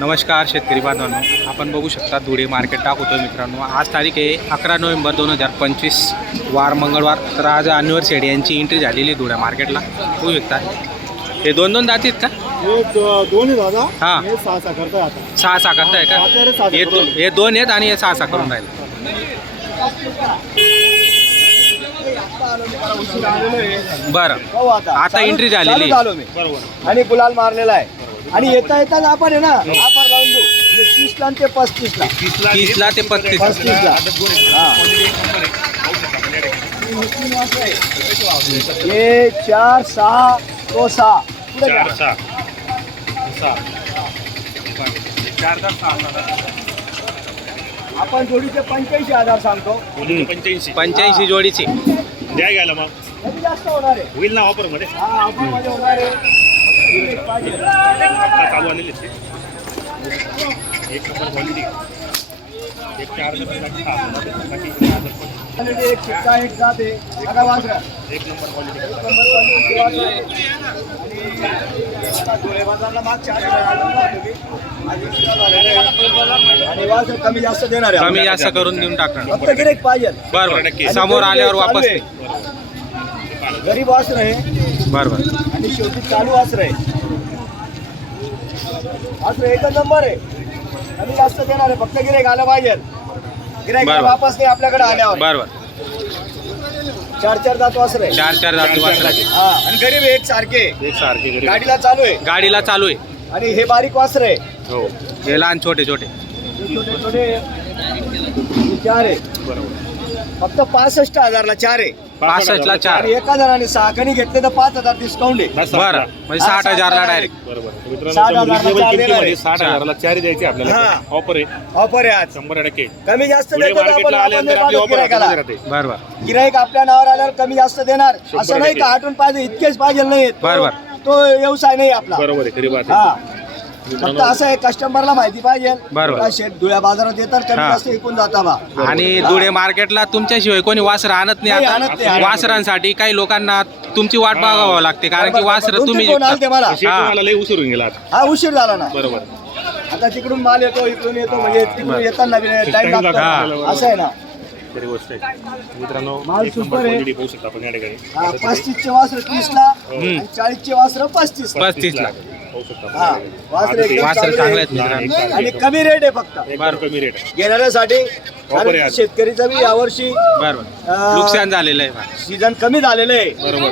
नमस्कार शेतकरी बांधवांनो. आपण बघू शकता धुळे मार्केट टाकवतो मित्रांनो. आज तारीख आहे अकरा नोव्हेंबर दोन हजार पंचवीस. वार मंगळवार. तर आज अनिवर शेड यांची एंट्री झालेली आहे धुळे मार्केटला. बघू शकता. हे दोन दोन जातीत का? हे दादा. हा. सहा आता. सहा का? आहे सात हे आहे. दो- हे दोन आहेत आणि हे सहा करून राहिले. बरं. आता. entry झालेली. आणि गुलाल मारलेला आहे. आणि येता येता आपण आहे ना ऑफर लावून देऊ. म्हणजे तीसला ते पस्तीसला. तीसला ते पस्तीस पस्तीसला. हा. हे चार सहा तो सहा. पुढे घ्या. आपण जोडीचे पंच्याऐंशी हजार सांगतो. पंच्याऐंशी. पंच्याऐंशी जोडीची. द्या घ्यायला मग. जास्त होणार आहे? होईल ना ऑफरमध्ये हा ऑफरमध्ये होणार आहे. चालू आलेले. एक नंबर क्वालिटी एक चार एक शिक्का एक जात आहे एक नंबर क्वालिटी एक नंबर कमी जास्त देणार आहे कमी. जास्त करून देऊन टाकणार फक्त गिरेक पाहिजे बरोबर टक्के. समोर आल्यावर वापस आहे. गरीब वासर आहे. बरोबर. आणि शेवटी चालू आहे. वासर एकच नंबर आहे. कमी जास्त देणार आहे. फक्त गिरेक आलं पाहिजे. गिरेक. वापस नाही आपल्याकडे आल्यावर. बरोबर. चार चार दात वासर आहे चार चार जाती वासराचे हा. आणि गरीब एक सारखे. एक सारखे गाडीला चालू आहे. गाडीला चालू आहे. आणि हे बारीक वासर आहे. हो. हे लहान छोटे छोटे. छोटे छोटे. चार आहे. बरोबर. फक्त पासष्ट हजारला चार आहे. पासष्टला चार. आणि एका जणाने सहा कणी घेतले तर पाच हजार डिस्काउंट आहे. बरं. म्हणजे साठ हजारला डायरेक्ट बरोबर. साठ मित्रांनो हजाराला रिजनेबल चार देणार आहे. किमतीमध्ये साठ हजाराला चार द्यायचे आपल्याला. हा. ऑफर आहे. ऑफर आहे आज. शंभर टक्के. कमी जास्त पुढे देतो तर आपण मार्केटला आपण आल्यानंतर नाही आपली पाहतो ऑफर गिरायकाला. राहते. बरोबर गिराईक आपल्या नावावर आल्यावर कमी जास्त देणार. शंभर असं नाही टक्के. का आठवून पाहिजे इतकेच पाहिजे नाही बरोबर. तो व्यवसाय नाही आपला. बरोबर आहे खरी बात आहे. हा. फक्त असं आहे कस्टमरला माहिती पाहिजे. बरोबर. का शेत धुळ्या बाजारात येतात कमी हा. जास्त विकून जाता बा. आणि धुळे मार्केटला तुमच्याशिवाय कोणी वासर आणत नाही नाही, आणत नाही, आता आणत वासरांसाठी काही लोकांना तुमची वाट बघावं लागते कारण की वासर तुम्ही आलते जिंकता. मला लई उशीर होऊन गेला आता. हा उशीर झाला ना. बरोबर. आता तिकडून माल येतो इकडून येतो म्हणजे तिकडून येताना टाइम लागतो. असं आहे ना. खरी गोष्ट आहे. मित्रांनो माल एक नंबर super आहे. क्वालिटी पाहू शकता आपण या ठिकाणी. हा, पस्तीसचे वासर तीसला आणि चाळीसचे वासर पस्तीस पस्तीसला. पाहू शकता हा आपण. वासर आठ एकदम एक- वासर चांगले चांगले आहेत. आहेत मित्रांनो. एक- आणि कमी रेट आहे फक्त. एकदम कमी रेट. घेणाऱ्यासाठी कारण. शेतकरीचं बी यावर्षी बरोबर. अं, नुकसान झालेलं आहे. सीझन कमी झालेलं आहे. बरोबर.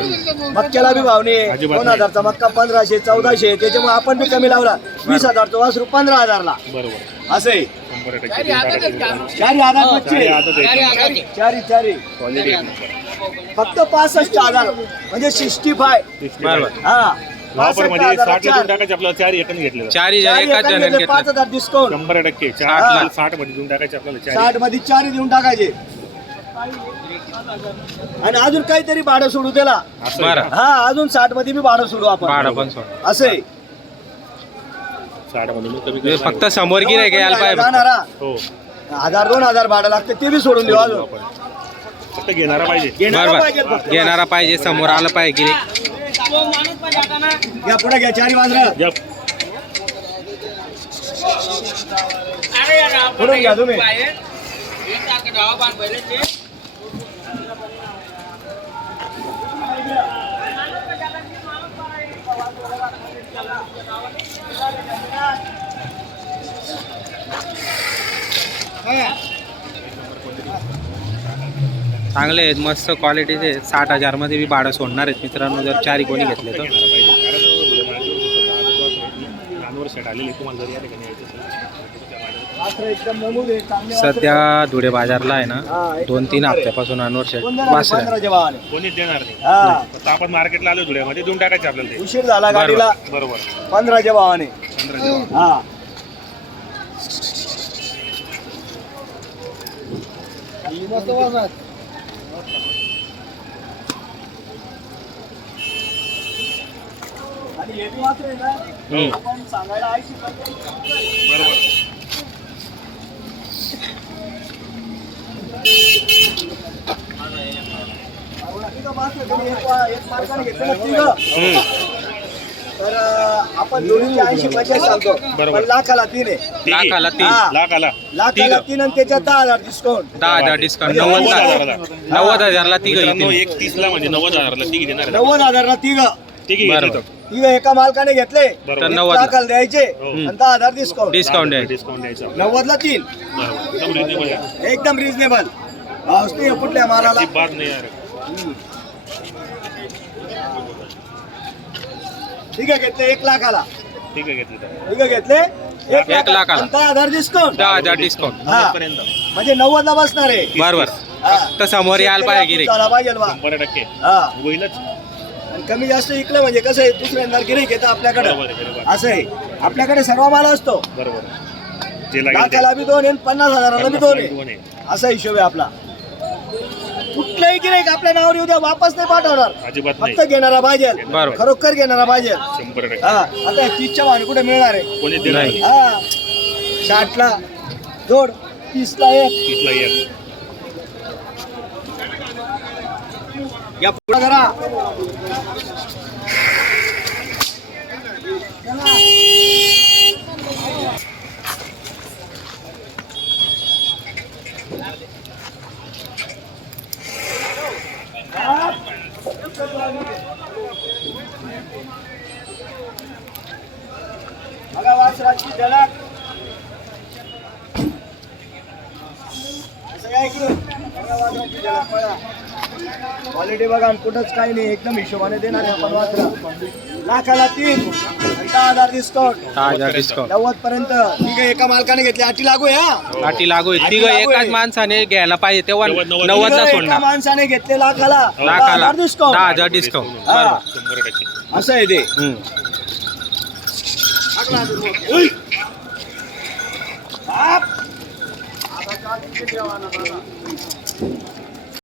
मक्क्याला बी भाव नाही अजिबात दोन नाही. हजारचा मक्का पंधराशे चौदाशे त्याच्यामुळे आपण बी कमी लावला. वीस हजारचा वासरू पंधरा हजारला. बरोबर. असं आहे. शंभर. चारी हजार बच्चे. चारी चारी नंबर. फक्त पासष्ट हजार म्हणजे सिक्स्टी फाय. हा पासष्टमध्ये देऊन चार. टाकायचे आपल्याला चार एकन घेतले चारी जण चारी एकाच एकाने जणांनी घेतले, पाच हजार डिस्काउंट शंभर टक्के. साठला. चार साठमध्ये देऊन टाकायचे आपल्याला चार. साठमध्ये चारी देऊन टाकायचे. आणि अजून काहीतरी भाडं सोडू त्याला. असं आहे बरं. का? हा अजून साठमध्ये बी भाडं सोडू आपण. भाडं पण सोड. असं आहे. कमी फक्त समोर गिराय यायला पाहिजे जाणारा. हो. हजार दोन हजार भाडं लागते ते बी सोडून देऊ अजून. फक्त घेणारा पाहिजे. घेणारा पाहिजे बरोबर फक्त. घेणारा पाहिजे समोर आलं पाहिजे गिरे घ्या पुढे घ्या चारी वाजरा. पुढे घ्या तुम्ही. चांगले आहेत मस्त क्वालिटीचे. साठ हजारमध्ये बी भाडं सोडणार आहेत मित्रांनो जर चारी कोणी घेतले तर सध्या धुळे बाजारला आहे ना दोन तीन. हप्त्यापासून अनवर शेट कोण देणार? वासर. कोणीच देणार नाही हा आपण मार्केटला आलो धुळ्यामध्ये देऊन टाकायचे आपल्याला ते उशीर झाला. गाडीला बरोबर पंधराच्या भावाने. हा आणि हे वासरं आहे ना, हो. आपण सांगायला सांगतोय. बरोबर तिघं वासरं, कोणी एक वा- एक मार्काने घेतलं ना, तिघं. तर आपण जोडीचे ऐंशी पंचाळीस सांगतो बरोबर. पण लाखाला तीन आहे तिघी. लाखाला तीन हा. लाख आला लाखाला तिघं. तीन आणि त्याच्यात दहा हजार डिस्काउंट दहा हजार डिस्काउंट म्हणजे नव्वद नव्वद हजार हजाराला. नव्वद हजारला तिघ मित्रांनो येतील एक तीस ला म्हणजे नव्वद हजारला तिघी देणार आहे. नव्वद हजारला तिघ तिघी बरोबर. घेतली तर. तिघ एका मालकाने घेतले बरोबर. तर एक नव्वद. लाखाला द्यायचे हो. आणि दहा हजार डिस्काउंट डिस्काउंट आहे डिस्काउंट द्यायचा नव्वदला तीन बरोबर. एकदम reasonable आहे. एकदम रिझनेबल कुठल्या नाही यार ठीक आहे घेतले एक लाखाला. ठीक आहे घेतली. तर ठीक आहे घेतले? एक एक लाखाला. आणि दहा हजार डिस्काउंट दहा हजार डिस्काउंट हा. पर्यंत म्हणजे नव्वद ला बसणार आहे. बरोबर हा. फक्त समोर यायला पाहिजे गिरे झाला पाहिजे बा. शंभर टक्के. हा. होईलच. आणि कमी जास्त इकलं म्हणजे कसं आहे दुसऱ्यांदा गिराईक येतं आपल्याकडे. बरोबर आहे, बरोबर. असं आहे. आपल्याकडे सर्व माल असतो. बरोबर जे लागेल ते. लाखाला बी दोन आहे आणि पन्नास हजाराला बी दोन आहे. दोन आहे. असा हिशोब आहे आपला. कुठलाही गिराईक आपल्या नावावर येऊ द्या वापस नाही पाठवणार. अजिबात फक्त नाही. घेणारा पाहिजे. बरोबर. खरोखर घेणारा पाहिजे. शंभर टक्के. हा आता तीसच्या भान कुठे मिळणार आहे? कोणी देणार नाही. नाही. हा. साठला. जोड. तीसला एक. एक. या पुढे जरा बघा वासराची झलक या क्वालिटी बघा कुठंच काही नाही. एकदम हिशोबाने देणार आहे आपण वासरा लाखाला तीन. दहा हजार डिस्काउंट दहा हजार डिस्काउंट नव्वद पर्यंत. ठीक आहे एका मालकाने घेतली. आठी लागू हा? गाठी लागू आहे. तिघ लागू एकाच आहे. माणसाने घ्यायला पाहिजे. तेव्हा नव्वद- नव्वद. नव्वदला तिघं एका सोडणार माणसाने घेतले लाखाला. दहा लाखाला हजार डिस्काउंट दहा हजार डिस्काउंट हा. बरोबर. शंभर टक्के असं आहे ते. हम्म. Up!